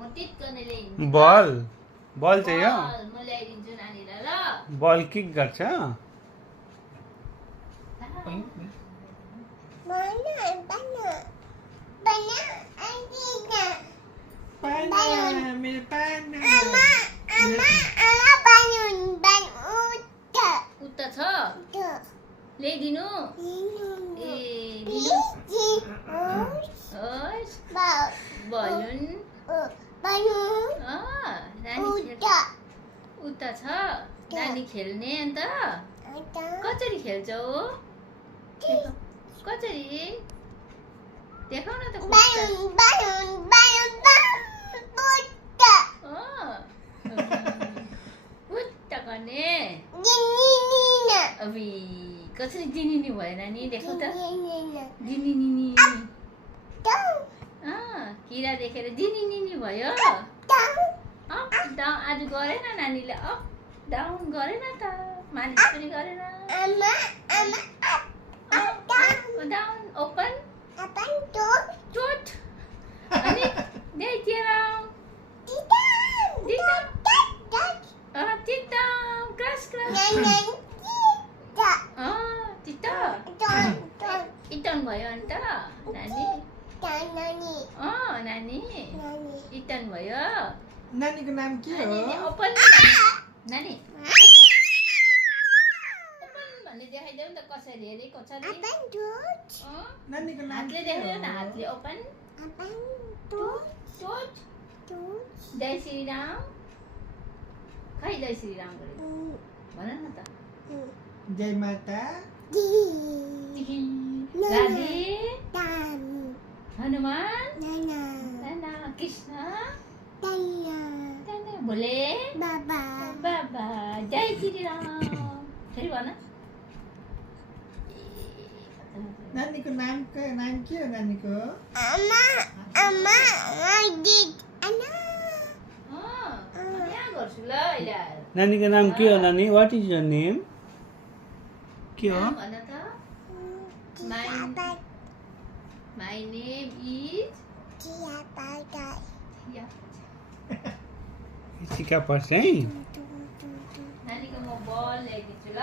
म टिट्कने ल्याइदिन्छु बल बल चाहियो बल म ल्याइदिन्छु नानीलाई ल बल किक गर्छ उता छ ल्याइदिनु ए दिनु होस् बलुन नानी उता छ नानी खेल्ने अन्त कसरी खेल्छौ कसरी देखाउ न त पुट्टा गर्ने अबि कसरी दिनिनी भयो नानी देखाउ त दिनिनी किरा देखेर दिनिनी भयो अप डाउन आज गरेन नानीले अप डाउन गरेन त मालिस पनि गरेन डाउन ओपन टोट अनि दैतिर तितम क्रस इटन भयो अन्त नानी नानी इटन भयो नानीको नाम के हो ओपन नानी ओपन भन्ने देखाइदेऊ नि त कसरी हेरे कसरी नानीको नाम हातले देखाइदेऊ न हातले ओपन टोट जय श्री राम खै जय श्री राम गरेको भन न त जय माता राधे हनुमान कृष्ण भोले बाबा जय श्री राम फेरि भन नानीको नाम के हो नानीको यहाँ गर्छु ल अहिले आएर नानीको नाम के हो नानी व्हाट इज योर नेम के हो भन त My name is सिका पर्छ है नानीको म बल ल्याइदिन्छु ल